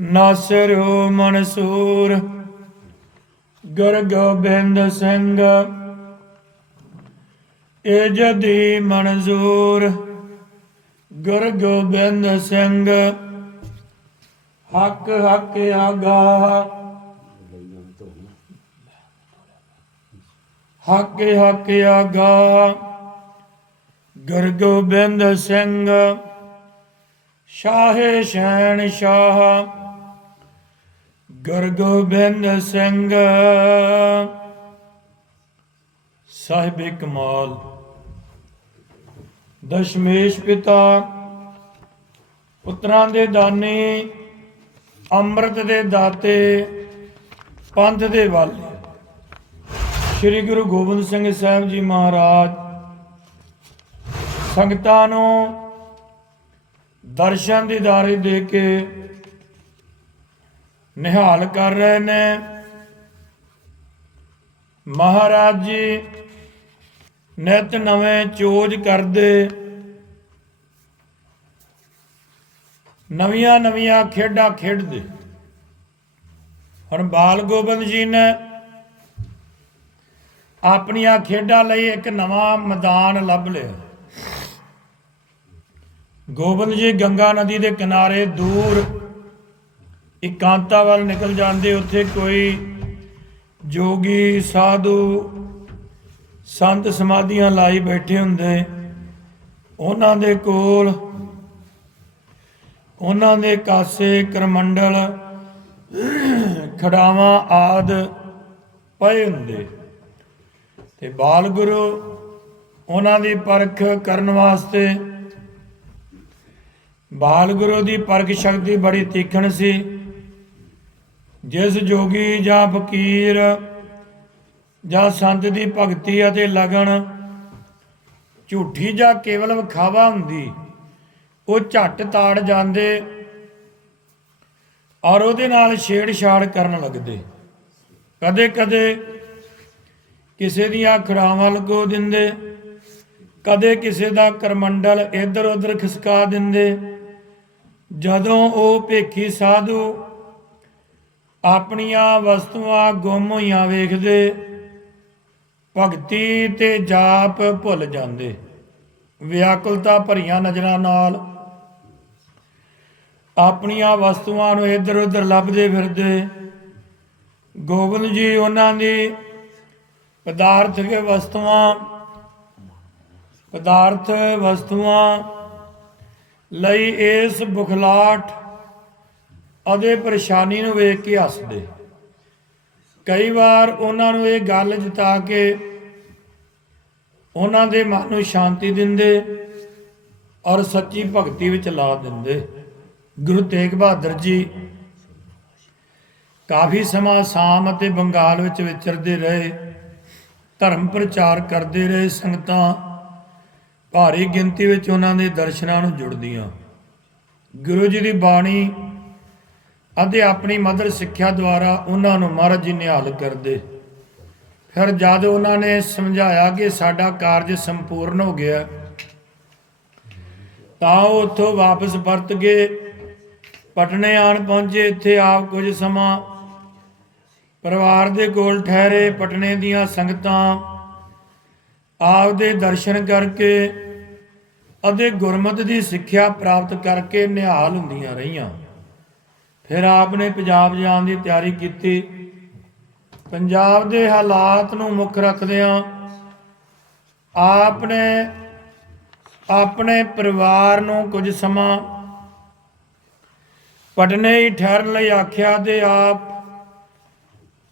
ਨਾਸਰ ਹੋ ਮਨਸੂਰ, ਗੁਰ ਗੋਬਿੰਦ ਸਿੰਘ। ਏ ਜਦੀ ਮਨਜ਼ੂਰ, ਗੁਰ ਗੋਬਿੰਦ ਸਿੰਘ। ਹੱਕ ਹੱਕ ਆਗਾ। ਹੱਕ ਹੱਕ ਆਗਾ। ਗੁਰ ਗੋਬਿੰਦ ਸਿੰਘ। ਸ਼ਾਹੇ ਸ਼ਹਿਨ ਸ਼ਾਹ। ਗੁਰ ਗੋਬਿੰਦ ਸਿੰਘ। ਸਾਹਿਬ ਕਮਾਲ ਦਸ਼ਮੇਸ਼ ਪਿਤਾ, ਪੁੱਤਰਾਂ ਦੇ ਦਾਨੀ, ਅੰਮ੍ਰਿਤ ਦੇ ਦਾਤੇ, ਪੰਥ ਦੇ ਵਾਲੇ। ਸ੍ਰੀ ਗੁਰੂ ਗੋਬਿੰਦ ਸਿੰਘ ਸਾਹਿਬ ਜੀ ਮਹਾਰਾਜ, ਸੰਗਤਾਂ ਨੂੰ ਦਰਸ਼ਨ ਦੀਦਾਰੇ ਦੇ ਕੇ ਨਿਹਾਲ ਕਰ ਰਹੇ ਨੇ। ਮਹਾਰਾਜ ਜੀ, ਨਿਤ ਨਵੇਂ ਚੋਜ ਕਰਦੇ। ਨਵੀਆਂ ਨਵੀਆਂ ਖੇਡਾਂ ਖੇਡਦੇ। ਹੁਣ ਬਾਲ ਗੋਬਿੰਦ ਜੀ ਨੇ ਆਪਣੀਆਂ ਖੇਡਾਂ ਲਈ ਇੱਕ ਨਵਾਂ ਮੈਦਾਨ ਲੱਭ ਲਿਆ। ਗੋਬਿੰਦ ਜੀ ਗੰਗਾ ਨਦੀ ਦੇ ਕਿਨਾਰੇ ਦੂਰ ਇਕਾਂਤਾ ਵੱਲ ਨਿਕਲ ਜਾਂਦੇ, ਉੱਥੇ ਕੋਈ ਜੋਗੀ, ਸਾਧੂ, ਸੰਤ ਸਮਾਧੀਆਂ ਲਾਈ ਬੈਠੇ ਹੁੰਦੇ। ਉਹਨਾਂ ਦੇ ਕੋਲ, ਉਹਨਾਂ ਦੇ ਕਾਸੇ, ਕਰਮੰਡਲ, ਖੜਾਵਾਂ ਆਦ ਪਏ ਹੁੰਦੇ। ਤੇ ਬਾਲ ਗੁਰੂ ਉਹਨਾਂ ਦੀ ਪਰਖ ਕਰਨ ਵਾਸਤੇ ਬਾਲ ਗੁਰੂ ਦੀ ਪਰਖ ਸ਼ਕਤੀ ਬੜੀ ਤੀਖਣ ਸੀ। ਜਿਸ ਜੋਗੀ ਜਾਂ ਫਕੀਰ, ਜਾਂ ਸੰਤ ਦੀ ਭਗਤੀ ਅਤੇ ਲਗਨ ਝੂਠੀ ਜਾਂ ਕੇਵਲ ਵਿਖਾਵਾ ਹੁੰਦੀ, ਉਹ ਝੱਟ ਤਾੜ ਜਾਂਦੇ ਔਰ ਉਹਦੇ ਨਾਲ ਛੇੜਛਾੜ ਕਰਨ ਲੱਗਦੇ। ਕਦੇ ਕਦੇ ਕਿਸੇ ਦੀਆਂ ਖੜਾਵਾਂ ਲਗੋ ਦਿੰਦੇ, ਕਦੇ ਕਿਸੇ ਦਾ ਕਰਮੰਡਲ ਇੱਧਰ ਉੱਧਰ ਖਿਸਕਾ ਦਿੰਦੇ। ਜਦੋਂ ਉਹ ਭੇਖੀ ਸਾਧੂ ਆਪਣੀਆਂ ਵਸਤੂਆਂ ਗੁੰਮ ਹੋਈਆਂ ਵੇਖਦੇ, ਭਗਤੀ ਤੇ ਜਾਪ ਭੁੱਲ ਜਾਂਦੇ। ਵਿਆਕੁਲਤਾ ਭਰੀਆਂ ਨਜ਼ਰਾਂ ਨਾਲ ਆਪਣੀਆਂ ਵਸਤੂਆਂ ਨੂੰ ਇੱਧਰ ਉੱਧਰ ਲੱਭਦੇ ਫਿਰਦੇ। ਗੋਬਿੰਦ ਜੀ ਉਹਨਾਂ ਦੀ ਪਦਾਰਥਕ ਵਸਤੂਆਂ, ਪਦਾਰਥ ਵਸਤੂਆਂ ਲਈ ਇਸ ਬੁਖਲਾਟ ਅਤੇ ਪਰੇਸ਼ਾਨੀ ਨੂੰ ਵੇਖ ਕੇ ਹੱਸਦੇ। ਕਈ ਵਾਰ ਉਹਨਾਂ ਨੂੰ ਇਹ ਗੱਲ ਜਿਤਾ ਕੇ ਉਹਨਾਂ ਦੇ ਮਨ ਨੂੰ ਸ਼ਾਂਤੀ ਦਿੰਦੇ ਔਰ ਸੱਚੀ ਭਗਤੀ ਵਿੱਚ ਲਾ ਦਿੰਦੇ। ਗੁਰੂ ਤੇਗ ਬਹਾਦਰ ਜੀ ਕਾਫੀ ਸਮਾਂ ਸਾਮ ਅਤੇ ਬੰਗਾਲ ਵਿੱਚ ਵਿਚਰਦੇ ਰਹੇ, ਧਰਮ ਪ੍ਰਚਾਰ ਕਰਦੇ ਰਹੇ, ਸੰਗਤਾਂ ਭਾਰੀ ਗਿਣਤੀ ਵਿੱਚ ਉਹਨਾਂ ਦੇ ਦਰਸ਼ਨਾਂ ਨੂੰ ਜੁੜਦੀਆਂ। ਗੁਰੂ ਜੀ ਦੀ ਬਾਣੀ ਅਤੇ ਆਪਣੀ ਮਦਰ ਸਿੱਖਿਆ ਦੁਆਰਾ ਉਹਨਾਂ ਨੂੰ ਮਹਾਰਾਜ ਜੀ ਨਿਹਾਲ ਕਰਦੇ। ਫਿਰ ਜਦ ਉਹਨਾਂ ਨੇ ਸਮਝਾਇਆ ਕਿ ਸਾਡਾ ਕਾਰਜ ਸੰਪੂਰਨ ਹੋ ਗਿਆ, ਤਾਂ ਉਹ ਉੱਥੋਂ ਵਾਪਸ ਪਰਤ ਗਏ ਪਟਨੇ ਆਣ ਪਹੁੰਚੇ। ਇੱਥੇ ਆਪ ਕੁਝ ਸਮਾਂ ਪਰਿਵਾਰ ਦੇ ਕੋਲ ਠਹਿਰੇ, ਪਟਨੇ ਦੀਆਂ ਸੰਗਤਾਂ ਆਪ ਦੇ ਦਰਸ਼ਨ ਕਰਕੇ ਅਤੇ ਗੁਰਮਤਿ ਦੀ ਸਿੱਖਿਆ ਪ੍ਰਾਪਤ ਕਰਕੇ ਨਿਹਾਲ ਹੁੰਦੀਆਂ ਰਹੀਆਂ। ਫਿਰ ਆਪ ਨੇ ਪੰਜਾਬ ਜਾਣ ਦੀ ਤਿਆਰੀ ਕੀਤੀ। ਪੰਜਾਬ ਦੇ ਹਾਲਾਤ ਨੂੰ ਮੁੱਖ ਰੱਖਦਿਆਂ ਆਪ ਨੇ ਆਪਣੇ ਪਰਿਵਾਰ ਨੂੰ ਕੁਝ ਸਮਾਂ ਪਟਨੇ ਹੀ ਠਹਿਰਨ ਲਈ ਆਖਿਆ ਤੇ ਆਪ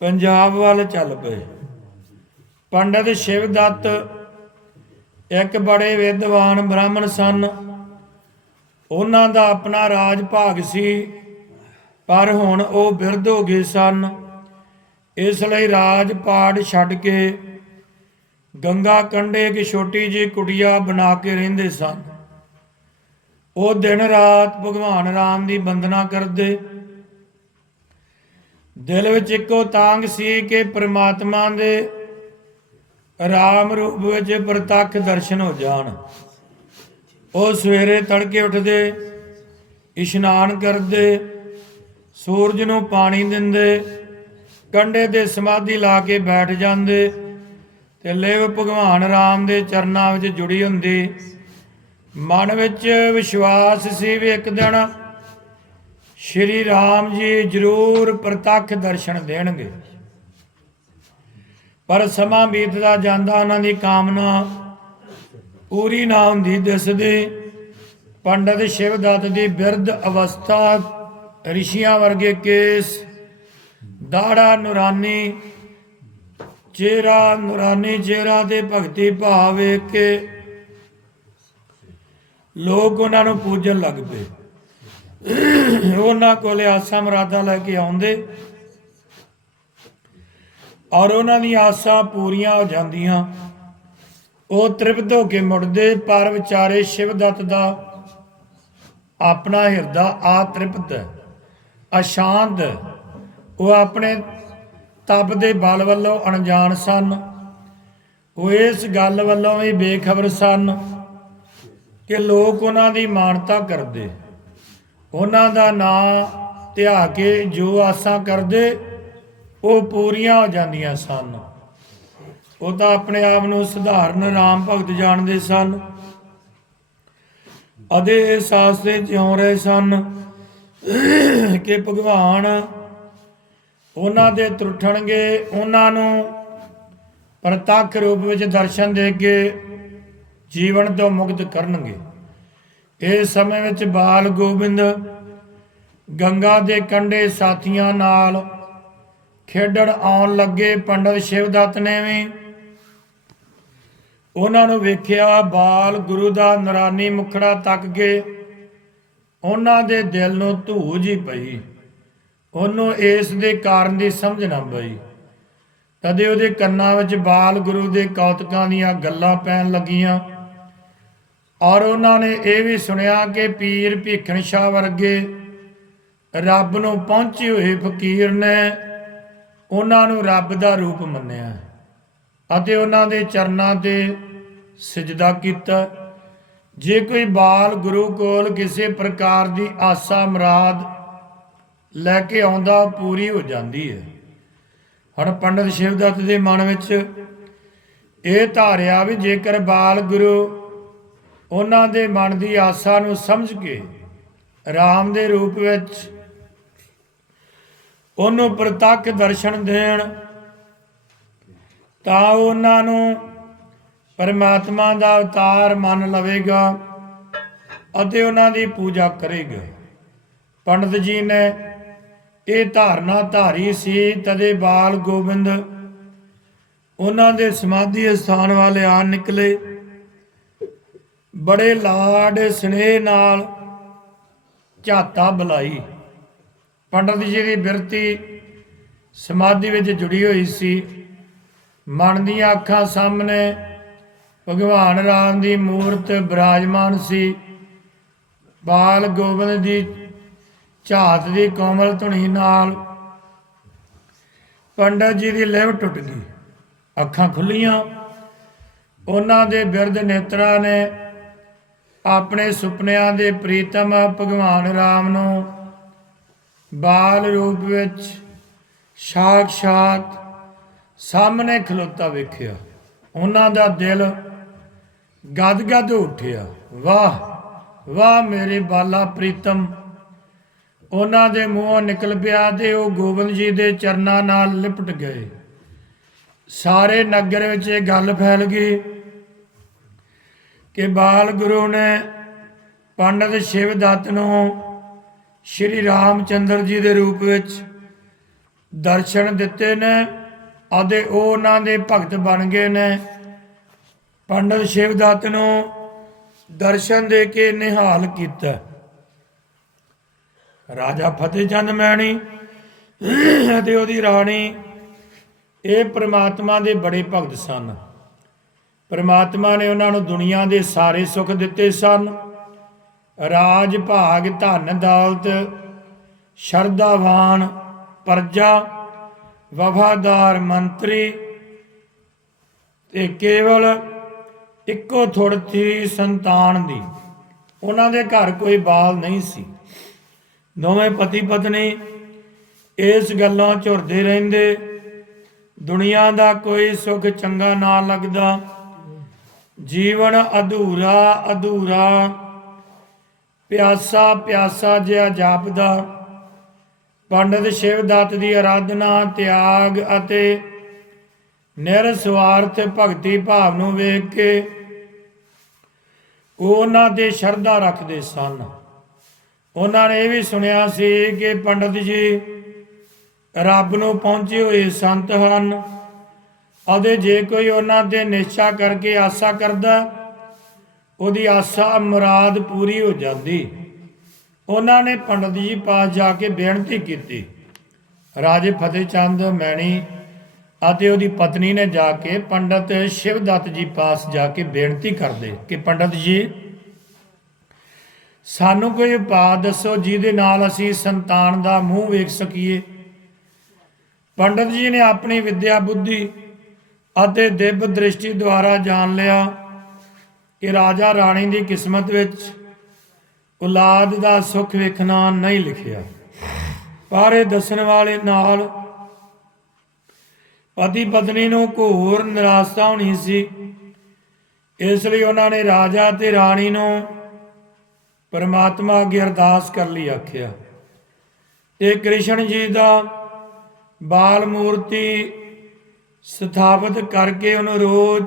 ਪੰਜਾਬ ਵੱਲ ਚੱਲ ਪਏ। ਪੰਡਤ ਸ਼ਿਵਦੱਤ ਇੱਕ ਬੜੇ ਵਿਦਵਾਨ ਬ੍ਰਾਹਮਣ ਸਨ। ਉਹਨਾਂ ਦਾ ਆਪਣਾ ਰਾਜ ਭਾਗ ਸੀ। ਪਰ ਹੁਣ ਉਹ ਬਿਰਧ ਹੋ ਗਏ ਸਨ। ਇਸ ਲਈ ਰਾਜ ਪਾੜ ਛੱਡ ਕੇ ਗੰਗਾ ਕੰਢੇ ਇੱਕ ਛੋਟੀ ਜਿਹੀ ਕੁਟੀਆ ਬਣਾ ਕੇ ਰਹਿੰਦੇ ਸਨ। ਉਹ ਦਿਨ ਰਾਤ ਭਗਵਾਨ ਰਾਮ ਦੀ ਬੰਦਨਾ ਕਰਦੇ। ਦਿਲ ਵਿੱਚ ਇੱਕੋ ਤਾਂਗ ਸੀ ਕਿ ਪ੍ਰਮਾਤਮਾ ਦੇ ਰਾਮ ਰੂਪ ਵਿੱਚ ਪ੍ਰਤੱਖ ਦਰਸ਼ਨ ਹੋ ਜਾਣ। ਉਹ ਸਵੇਰੇ ਤੜਕੇ ਉੱਠਦੇ, ਇਸ਼ਨਾਨ ਕਰਦੇ ਸੂਰਜ ਨੂੰ ਪਾਣੀ ਦਿੰਦੇ ਕੰਡੇ ਤੇ ਸਮਾਧੀ ਲਾ ਕੇ ਬੈਠ ਜਾਂਦੇ ਤੇ ਲਿਵ ਭਗਵਾਨ ਰਾਮ ਦੇ ਚਰਨਾਂ ਵਿੱਚ ਜੁੜੀ ਹੁੰਦੀ। ਮਨ ਵਿੱਚ ਵਿਸ਼ਵਾਸ ਸੀ ਵੀ ਇੱਕ ਦਿਨ ਸ਼੍ਰੀ ਰਾਮ ਜੀ ਜ਼ਰੂਰ ਪ੍ਰਤੱਖ ਦਰਸ਼ਨ ਦੇਣਗੇ। ਪਰ ਸਮਾਂ ਬੀਤਦਾ ਜਾਂਦਾ, ਉਹਨਾਂ ਦੀ ਕਾਮਨਾ ਪੂਰੀ ਨਾ ਹੁੰਦੀ ਦਿਸਦੀ। ਪੰਡਤ ਸ਼ਿਵਦੱਤ ਦੀ ਬਿਰਧ ਅਵਸਥਾ ਰਿਸ਼ੀਆਂ ਵਰਗੇ ਕੇਸ, ਦਾੜਾ ਨੂਰਾਨੀ, ਚਿਹਰਾ ਨੂਰਾਨੀ, ਚਿਹਰਾ ਤੇ ਭਗਤੀ ਭਾਵ ਵੇਖ ਕੇ ਲੋਕ ਉਹਨਾਂ ਨੂੰ ਪੂਜਣ ਲੱਗ ਪਏ। ਉਹਨਾਂ ਕੋਲੇ ਆਸਾਂ ਮੁਰਾਦਾਂ ਲੈ ਕੇ ਆਉਂਦੇ ਔਰ ਉਹਨਾਂ ਦੀਆਂ ਆਸਾਂ ਪੂਰੀਆਂ ਹੋ ਜਾਂਦੀਆਂ। ਉਹ ਤ੍ਰਿਪਤ ਹੋ ਕੇ ਮੁੜਦੇ, ਪਰ ਵਿਚਾਰੇ ਸ਼ਿਵਦੱਤ ਦਾ ਆਪਣਾ ਹਿਰਦਾ ਆ ਤ੍ਰਿਪਤ ਹੈ। ਅਸ਼ਾਂਤ। ਉਹ ਆਪਣੇ ਤਪ ਦੇ ਬਲ ਵੱਲੋਂ ਅਣਜਾਣ ਸਨ। ਉਹ ਇਸ ਗੱਲ ਵੱਲੋਂ ਵੀ ਬੇਖਬਰ ਸਨ ਕਿ ਲੋਕ ਉਹਨਾਂ ਦੀ ਮਾਨਤਾ ਕਰਦੇ। ਉਹਨਾਂ ਦਾ ਨਾਂ ਧਿਆ ਕੇ ਜੋ ਆਸਾਂ ਕਰਦੇ, ਉਹ ਪੂਰੀਆਂ ਹੋ ਜਾਂਦੀਆਂ ਸਨ। ਉਹ ਤਾਂ ਆਪਣੇ ਆਪ ਨੂੰ ਸਧਾਰਨ ਰਾਮ ਭਗਤ ਜਾਣਦੇ ਸਨ ਅਦੇ ਅਹਿਸਾਸ ਦੇ ਜਿਉ ਰਹੇ ਸਨ ਕਿ ਭਗਵਾਨ ਉਹਨਾਂ ਦੇ ਤਰੁੱਠਣਗੇ, ਉਹਨਾਂ ਨੂੰ ਪ੍ਰਤੱਖ ਰੂਪ ਵਿੱਚ ਦਰਸ਼ਨ ਦੇ ਕੇ ਜੀਵਨ ਤੋਂ ਮੁਕਤ ਕਰਨਗੇ। ਇਸ ਸਮੇਂ ਵਿੱਚ ਬਾਲ ਗੋਬਿੰਦ ਗੰਗਾ ਦੇ ਕੰਢੇ ਸਾਥੀਆਂ ਨਾਲ ਖੇਡਣ ਆਉਣ ਲੱਗੇ। ਪੰਡਤ ਸ਼ਿਵਦੱਤ ਨੇ ਵੀ ਉਹਨਾਂ ਨੂੰ ਵੇਖਿਆ। ਬਾਲ ਗੁਰੂ ਦਾ ਨਰਾਨੀ ਮੁਖੜਾ ਤੱਕ ਕੇ ਉਹਨਾਂ ਦੇ ਦਿਲ ਨੂੰ ਧੂ ਹੀ ਪਈ। ਉਹਨੂੰ ਇਸ ਦੇ ਕਾਰਨ ਦੀ ਸਮਝ ਨਾ ਪਈ। ਤਦੇ ਉਹਦੇ ਕੰਨਾਂ ਵਿੱਚ ਬਾਲ ਗੁਰੂ ਦੇ ਕੌਤਕਾਂ ਦੀਆਂ ਗੱਲਾਂ ਪੈਣ ਲੱਗੀਆਂ। ਔਰ ਉਹਨਾਂ ਨੇ ਇਹ ਵੀ ਸੁਣਿਆ ਕਿ ਪੀਰ ਭੀਖਣ ਸ਼ਾਹ ਵਰਗੇ ਰੱਬ ਨੂੰ ਪਹੁੰਚੇ ਹੋਏ ਫਕੀਰ ਨੇ ਉਹਨਾਂ ਨੂੰ ਰੱਬ ਦਾ ਰੂਪ ਮੰਨਿਆ ਅਤੇ ਉਹਨਾਂ ਦੇ ਚਰਨਾਂ ਤੇ ਸਜਦਾ ਕੀਤਾ। ਜੇ ਕੋਈ ਬਾਲ ਗੁਰੂ ਕੋਲ ਕਿਸੇ ਪ੍ਰਕਾਰ ਦੀ ਆਸਾ ਮੁਰਾਦ ਲੈ ਕੇ ਆਉਂਦਾ ਪੂਰੀ ਹੋ ਜਾਂਦੀ ਹੈ। ਹੁਣ ਪੰਡਤ ਸ਼ਿਵਦੱਤ ਦੇ ਮਨ ਵਿੱਚ ਇਹ ਧਾਰਿਆ ਵੀ ਜੇਕਰ ਬਾਲ ਗੁਰੂ ਉਹਨਾਂ ਦੇ ਮਨ ਦੀ ਆਸਾ ਨੂੰ ਸਮਝ ਕੇ ਰਾਮ ਦੇ ਰੂਪ ਵਿੱਚ ਉਹਨੂੰ ਪ੍ਰਤੱਖ ਦਰਸ਼ਨ ਦੇਣ, ਤਾਂ ਉਹਨਾਂ ਨੂੰ ਪਰਮਾਤਮਾ ਦਾ ਅਵਤਾਰ ਮੰਨ ਲਵੇਗਾ ਅਤੇ ਉਹਨਾਂ ਦੀ ਪੂਜਾ ਕਰੇਗਾ। ਪੰਡਤ ਜੀ ਨੇ ਇਹ ਧਾਰਨਾ ਧਾਰੀ ਸੀ, ਤਦੇ ਬਾਲ ਗੋਬਿੰਦ ਉਹਨਾਂ ਦੇ ਸਮਾਧੀ ਸਥਾਨ ਵਾਲੇ ਆ ਨਿਕਲੇ। ਬੜੇ ਲਾਡ ਸਨੇਹ ਨਾਲ ਝਾਤਾ ਬੁਲਾਈ। ਪੰਡਤ ਜੀ ਦੀ ਬਿਰਤੀ ਸਮਾਧੀ ਵਿੱਚ ਜੁੜੀ ਹੋਈ ਸੀ। ਮਨ ਦੀਆਂ ਅੱਖਾਂ ਸਾਹਮਣੇ ਭਗਵਾਨ ਰਾਮ ਦੀ ਮੂਰਤ ਬਿਰਾਜਮਾਨ ਸੀ। ਬਾਲ ਗੋਬਿੰਦ ਦੀ ਝਾਤ ਦੀ ਕੋਮਲ ਧੁਨੀ ਨਾਲ ਪੰਡਤ ਜੀ ਦੀ ਲਿਵ ਟੁੱਟ ਗਈ। ਅੱਖਾਂ ਖੁੱਲੀਆਂ। ਉਹਨਾਂ ਦੇ ਬਿਰਧ ਨੇਤਰਾਂ ਨੇ ਆਪਣੇ ਸੁਪਨਿਆਂ ਦੇ ਪ੍ਰੀਤਮ ਭਗਵਾਨ ਰਾਮ ਨੂੰ ਬਾਲ ਰੂਪ ਵਿੱਚ ਸਾਖਸ਼ਾਤ ਸਾਹਮਣੇ ਖਲੋਤਾ ਵੇਖਿਆ। ਉਹਨਾਂ ਦਾ ਦਿਲ ਗਦਗਦ ਉੱਠਿਆ। ਵਾਹ ਵਾਹ ਮੇਰੇ ਬਾਲਾ ਪ੍ਰੀਤਮ। ਉਹਨਾਂ ਦੇ ਮੂੰਹੋਂ ਨਿਕਲ ਪਿਆ ਤੇ ਉਹ ਗੋਬਿੰਦ ਜੀ ਦੇ ਚਰਨਾਂ ਨਾਲ ਲਿਪਟ ਗਏ। ਸਾਰੇ ਨਗਰ ਵਿੱਚ ਇਹ ਗੱਲ ਫੈਲ ਗਈ ਕਿ ਬਾਲ ਗੁਰੂ ਨੇ ਪੰਡਤ ਸ਼ਿਵਦੱਤ ਨੂੰ ਸ਼੍ਰੀ ਰਾਮਚੰਦਰ ਜੀ ਦੇ ਰੂਪ ਵਿੱਚ ਦਰਸ਼ਨ ਦਿੱਤੇ ਨੇ ਅਤੇ ਉਹ ਉਹਨਾਂ ਦੇ ਭਗਤ ਬਣ ਗਏ ਨੇ। ਪੰਡਤ ਸ਼ਿਵਦੱਤ ਨੂੰ ਦਰਸ਼ਨ ਦੇ ਕੇ ਨਿਹਾਲ ਕੀਤਾ। ਰਾਜਾ ਫਤਿਹ ਚੰਦ ਮੈਣੀ ਅਤੇ ਉਹਦੀ ਰਾਣੀ, ਇਹ ਪ੍ਰਮਾਤਮਾ ਦੇ ਬੜੇ ਭਗਤ ਸਨ। ਪ੍ਰਮਾਤਮਾ ਨੇ ਉਹਨਾਂ ਨੂੰ ਦੁਨੀਆ ਦੇ ਸਾਰੇ ਸੁੱਖ ਦਿੱਤੇ ਸਨ। ਰਾਜ, ਭਾਗ, ਧਨ, ਦੌਲਤ, ਸ਼ਰਧਾਵਾਨ, ਪਰਜਾ, ਵਫਾਦਾਰ ਮੰਤਰੀ ਤੇ ਕੇਵਲ ਇੱਕੋ ਥੁੜਤੀ ਸੰਤਾਨ ਦੀ। ਉਹਨਾਂ ਦੇ ਘਰ ਕੋਈ ਬਾਲ ਨਹੀਂ ਸੀ। ਦੋਵੇਂ ਪਤੀ ਪਤਨੀ ਇਸ ਗੱਲਾਂ ਝੁਰਦੇ ਰਹਿੰਦੇ। ਦੁਨੀਆ ਦਾ ਕੋਈ ਸੁੱਖ ਚੰਗਾ ਨਾ ਲੱਗਦਾ। ਜੀਵਨ ਅਧੂਰਾ ਅਧੂਰਾ। ਪਿਆਸਾ ਪਿਆਸਾ ਜਿਹਾ ਜਾਪਦਾ। ਪੰਡਤ ਸ਼ਿਵ ਦੱਤ ਦੀ ਆਰਾਧਨਾ ਤਿਆਗ ਅਤੇ ਨਿਰਸਵਾਰਥ ਭਗਤੀ ਭਾਵ ਨੂੰ ਵੇਖ ਕੇ ਉਹ ਉਹਨਾਂ ਤੇ ਸ਼ਰਧਾ ਰੱਖਦੇ ਸਨ। ਉਹਨਾਂ ਨੇ ਇਹ ਵੀ ਸੁਣਿਆ ਸੀ ਕਿ ਪੰਡਤ ਜੀ ਰੱਬ ਨੂੰ ਪਹੁੰਚੇ ਹੋਏ ਸੰਤ ਹਨ। ਅਤੇ ਜੇ ਕੋਈ ਉਹਨਾਂ ਤੇ ਨਿਸ਼ਚਾ ਕਰਕੇ ਆਸਾ ਕਰਦਾ, ਉਹਦੀ ਆਸਾ ਮੁਰਾਦ ਪੂਰੀ ਹੋ ਜਾਂਦੀ। ਉਹਨਾਂ ਨੇ ਪੰਡਤ ਜੀ ਪਾਸ ਜਾ ਕੇ ਬੇਨਤੀ ਕੀਤੀ। ਰਾਜੇ ਫਤਿਹ ਚੰਦ ਮੈਣੀ ਅਤੇ ਉਹਦੀ ਪਤਨੀ ਨੇ ਜਾ ਕੇ ਪੰਡਤ ਸ਼ਿਵਦੱਤ ਜੀ ਪਾਸ ਜਾ ਕੇ ਬੇਨਤੀ ਕਰਦੇ ਕਿ ਪੰਡਤ ਜੀ, ਸਾਨੂੰ ਕੋਈ ਉਪਾਅ ਦੱਸੋ ਜਿਹਦੇ ਨਾਲ ਅਸੀਂ ਸੰਤਾਨ ਦਾ ਮੂੰਹ ਵੇਖ ਸਕੀਏ। ਪੰਡਤ ਜੀ ਨੇ ਆਪਣੀ ਵਿਦਿਆ ਬੁੱਧੀ ਅਤੇ ਦਿਵ ਦ੍ਰਿਸ਼ਟੀ ਦੁਆਰਾ ਜਾਣ ਲਿਆ ਕਿ ਰਾਜਾ ਰਾਣੀ ਦੀ ਕਿਸਮਤ ਵਿੱਚ ਔਲਾਦ ਦਾ ਸੁੱਖ ਵੇਖਣਾ ਨਹੀਂ ਲਿਖਿਆ। ਪਰ ਇਹ ਦੱਸਣ ਵਾਲੇ ਨਾਲ ਪਤੀ ਪਤਨੀ ਨੂੰ ਘੋਰ ਨਿਰਾਸ਼ਾ ਹੋਣੀ ਸੀ। ਇਸ ਲਈ ਉਹਨਾਂ ਨੇ ਰਾਜਾ ਤੇ ਰਾਣੀ ਨੂੰ ਪਰਮਾਤਮਾ ਅੱਗੇ ਅਰਦਾਸ ਕਰ ਲਈ ਆਖਿਆ। ਤੇ ਕ੍ਰਿਸ਼ਨ ਜੀ ਦਾ ਬਾਲ ਮੂਰਤੀ ਸਥਾਪਿਤ ਕਰਕੇ ਉਹਨੂੰ ਰੋਜ਼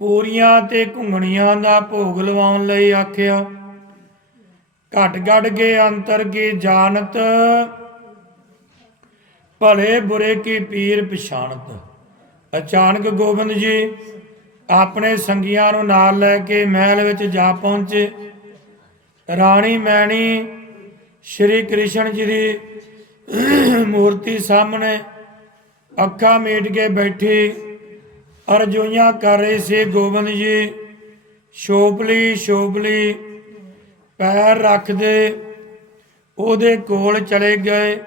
ਪੂਰੀਆਂ ਤੇ ਘੁੰਗਣੀਆਂ ਦਾ ਭੋਗ ਲਵਾਉਣ ਲਈ ਆਖਿਆ। ਘਟ ਘਟ ਕੇ ਅੰਤਰ ਕੀ ਜਾਣਤ ਭਲੇ ਬੁਰੇ ਕੀ ਪੀਰ ਪਛਾਣਤ। ਅਚਾਨਕ ਗੋਬਿੰਦ ਜੀ ਆਪਣੇ ਸੰਗੀਆਂ ਨੂੰ ਨਾਲ ਲੈ ਕੇ ਮਹਿਲ ਵਿੱਚ ਜਾ ਪਹੁੰਚੇ। ਰਾਣੀ ਮੈਣੀ ਸ਼੍ਰੀ ਕ੍ਰਿਸ਼ਨ ਜੀ ਦੀ ਮੂਰਤੀ ਸਾਹਮਣੇ ਅੱਖਾਂ ਮੀਟ ਕੇ ਬੈਠੀ ਅਰਜ਼ੋਈਆਂ ਕਰ ਰਹੇ ਸੀ ਗੋਬਿੰਦ ਜੀ। ਸ਼ੋਭਲੀ ਸ਼ੋਭਲੀ ਪੈਰ ਰੱਖਦੇ ਉਹਦੇ ਕੋਲ ਚਲੇ ਗਏ।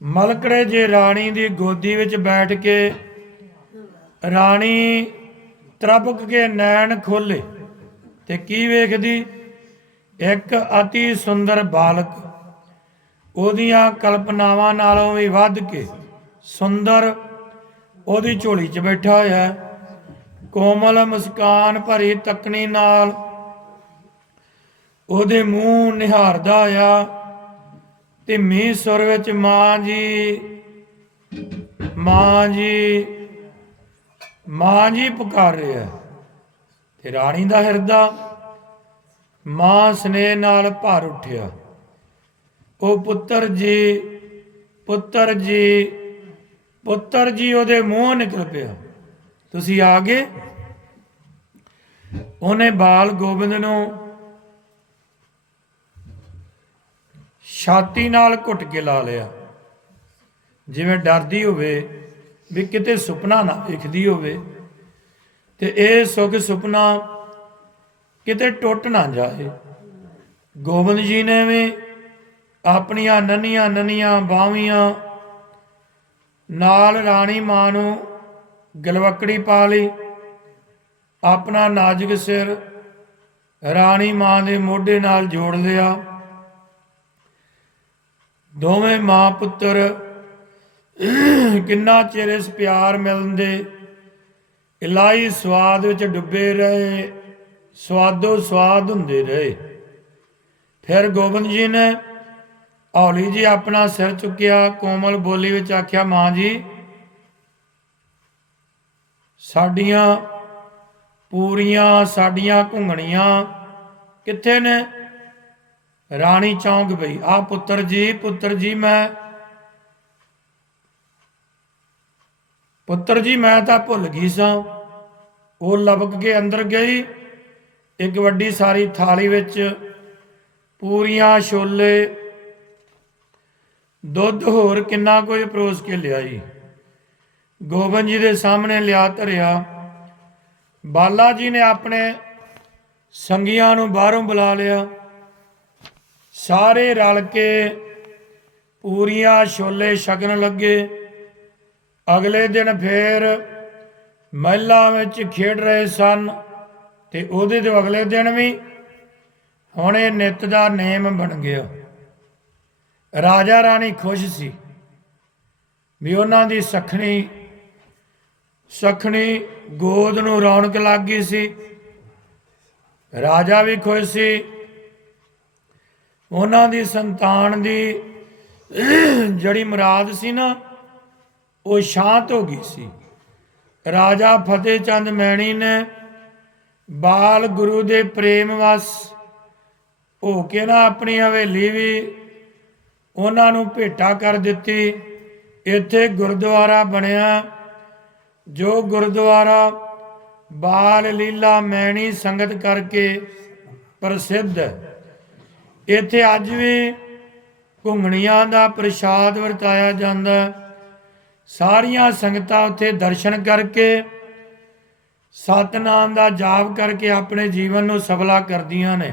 ਮਲਕੜੇ ਜੇ ਰਾਣੀ ਦੀ ਗੋਦੀ ਵਿੱਚ ਬੈਠ ਕੇ ਰਾਣੀ ਤਰਪਕ ਕੇ ਨੈਣ ਖੋਲੇ, ਤੇ ਕੀ ਵੇਖਦੀ ਇੱਕ ਅਤੀ ਸੁੰਦਰ ਬਾਲਕ, ਉਹਦੀਆਂ ਕਲਪਨਾਵਾਂ ਨਾਲੋਂ ਵੀ ਵੱਧ ਕੇ ਸੁੰਦਰ ਉਹਦੀ ਝੋਲੀ 'ਚ ਬੈਠਾ ਹੋਇਆ ਹੈ। ਕੋਮਲ ਮੁਸਕਾਨ ਭਰੀ ਤੱਕਣੀ ਨਾਲ ਉਹਦੇ ਮੂੰਹ ਨਿਹਾਰਦਾ ਹੋਇਆ ਤੇ ਮੀਂਹ ਸੁਰ ਵਿੱਚ ਮਾਂ ਜੀ ਮਾਂ ਜੀ ਮਾਂ ਜੀ ਪੁਕਾਰ ਰਿਹਾ ਤੇ ਰਾਣੀ ਦਾ ਹਿਰਦਾ ਮਾਂ ਸਨੇਹ ਨਾਲ ਭਰ ਉੱਠਿਆ। ਉਹ ਪੁੱਤਰ ਜੀ ਪੁੱਤਰ ਜੀ ਪੁੱਤਰ ਜੀ ਉਹਦੇ ਮੂੰਹ ਨਿਕਲ ਪਿਆ। ਤੁਸੀਂ ਆ ਗਏ? ਉਹਨੇ ਬਾਲ ਗੋਬਿੰਦ ਨੂੰ ਛਾਤੀ ਨਾਲ ਘੁੱਟ ਕੇ ਲਾ ਲਿਆ। ਜਿਵੇਂ ਡਰਦੀ ਹੋਵੇ, ਵੀ ਕਿਤੇ ਸੁਪਨਾ ਨਾ ਵੇਖਦੀ ਹੋਵੇ, ਤੇ ਇਹ ਸੁਖ ਸੁਪਨਾ ਕਿਤੇ ਟੁੱਟ ਨਾ ਜਾਏ। ਗੋਬਿੰਦ ਜੀ ਨੇ ਵੀ ਆਪਣੀਆਂ ਨੰਨੀਆਂ ਨੰਨੀਆਂ ਬਾਵੀਆਂ ਨਾਲ ਰਾਣੀ ਮਾਂ ਨੂੰ ਗਲਵਕੜੀ ਪਾ ਲਈ। ਆਪਣਾ ਨਾਜ਼ੁਕ ਸਿਰ ਰਾਣੀ ਮਾਂ ਦੇ ਮੋਢੇ ਨਾਲ ਜੋੜ ਲਿਆ। ਦੋਵੇਂ ਮਾਂ ਪੁੱਤਰ, ਕਿੰਨਾ ਚਿਰ ਇਸ ਪਿਆਰ ਮਿਲਣ ਦੇ? ਇਲਾਹੀ ਸਵਾਦ ਵਿੱਚ ਡੁੱਬੇ ਰਹੇ, ਸਵਾਦੋ ਸਵਾਦ ਹੁੰਦੇ ਰਹੇ। ਫਿਰ ਗੋਬਿੰਦ ਜੀ ਨੇ ਹੌਲੀ ਜੀ ਆਪਣਾ ਸਿਰ ਚੁੱਕਿਆ, ਕੋਮਲ ਬੋਲੀ ਵਿੱਚ ਆਖਿਆ, ਮਾਂ ਜੀ, ਸਾਡੀਆਂ ਪੂਰੀਆਂ, ਸਾਡੀਆਂ ਘੁੰਗਣੀਆਂ ਕਿੱਥੇ ਨੇ? ਰਾਣੀ ਚੌਂਕ ਬਈ। ਆ ਪੁੱਤਰ ਜੀ ਪੁੱਤਰ ਜੀ ਮੈਂ ਪੁੱਤਰ ਜੀ ਮੈਂ ਤਾਂ ਭੁੱਲ ਗਈ ਸਾਂ। ਉਹ ਲਪਕ ਕੇ ਅੰਦਰ ਗਈ। ਇੱਕ ਵੱਡੀ ਸਾਰੀ ਥਾਲੀ ਵਿੱਚ ਪੂਰੀਆਂ ਛੋਲੇ। ਦੁੱਧ ਹੋਰ ਕਿੰਨਾ ਕੁਝ ਪਰੋਸ ਕੇ ਲਿਆਈ ਗੋਬਿੰਦ ਜੀ ਦੇ ਸਾਹਮਣੇ ਲਿਆ ਧਰਿਆ। ਬਾਲਾ ਜੀ ਨੇ ਆਪਣੇ ਸੰਗੀਆਂ ਨੂੰ ਬਾਹਰੋਂ ਬੁਲਾ ਲਿਆ। ਸਾਰੇ ਰਲ ਕੇ ਪੂਰੀਆਂ ਛੋਲੇ ਛਕਣ ਲੱਗੇ। ਅਗਲੇ ਦਿਨ ਫੇਰ ਮਹਿਲਾ ਵਿੱਚ ਖੇਡ ਰਹੇ ਸਨ ਤੇ ਉਹਦੇ ਤੋਂ ਅਗਲੇ ਦਿਨ ਵੀ ਹੁਣ ਇਹ ਨਿਤ ਦਾ ਨੇਮ ਬਣ ਗਿਆ। ਰਾਜਾ ਰਾਣੀ ਖੁਸ਼ ਸੀ ਵੀ ਉਹਨਾਂ ਦੀ ਸਖਣੀ ਸਖਣੀ ਗੋਦ ਨੂੰ ਰੌਣਕ ਲੱਗ ਗਈ ਸੀ। ਰਾਜਾ ਵੀ ਖੁਸ਼ ਸੀ ਉਹਨਾਂ ਦੀ ਸੰਤਾਨ ਦੀ ਜਿਹੜੀ ਮੁਰਾਦ ਸੀ ਨਾ, ਉਹ ਸ਼ਾਂਤ ਹੋ ਗਈ ਸੀ। ਰਾਜਾ ਫਤਿਹ ਚੰਦ ਮੈਣੀ ਨੇ ਬਾਲ ਗੁਰੂ ਦੇ ਪ੍ਰੇਮ ਵਸ ਹੋ ਕੇ ਨਾ ਆਪਣੀ ਹਵੇਲੀ ਵੀ ਉਹਨਾਂ ਨੂੰ ਭੇਟਾ ਕਰ ਦਿੱਤੀ। ਇੱਥੇ ਗੁਰਦੁਆਰਾ ਬਣਿਆ, ਜੋ ਗੁਰਦੁਆਰਾ ਬਾਲ ਲੀਲਾ ਮੈਣੀ ਸੰਗਤ ਕਰਕੇ ਪ੍ਰਸਿੱਧ ਹੈ। ਇੱਥੇ ਅੱਜ ਵੀ ਘੁੰਗਣੀਆਂ ਦਾ ਪ੍ਰਸ਼ਾਦ ਵਰਤਾਇਆ ਜਾਂਦਾ ਸਾਰੀਆਂ ਸੰਗਤਾਂ ਉੱਥੇ ਦਰਸ਼ਨ ਕਰਕੇ ਸਤਨਾਮ ਦਾ ਜਾਪ ਕਰਕੇ ਆਪਣੇ ਜੀਵਨ ਨੂੰ ਸਫਲਾ ਕਰਦੀਆਂ ਨੇ।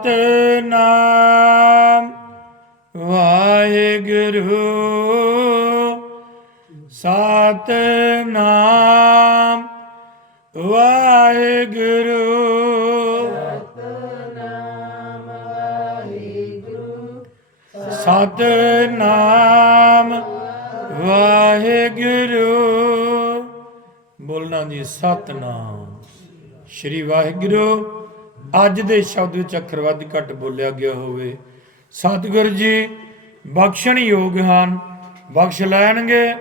ਸਤਨਾਮ ਵਾਹਿਗੁਰੂ। ਸਤਨਾਮ ਵਾਹਿਗੁਰੂ। ਸਤਨਾਮ ਵਾਹਿਗੁਰੂ। ਬੋਲਣਾ ਜੀ ਸਤਨਾਮ ਸ਼੍ਰੀ ਵਾਹਿਗੁਰੂ। ਅੱਜ ਦੇ ਸ਼ਬਦ ਵਿੱਚ ਅੱਖਰ ਵੱਧ ਘੱਟ ਬੋਲਿਆ ਗਿਆ ਹੋਵੇ। ਸਤਿਗੁਰੂ ਜੀ, ਬਖਸ਼ਣ ਯੋਗ ਹਨ, ਬਖਸ਼ ਲੈਣਗੇ।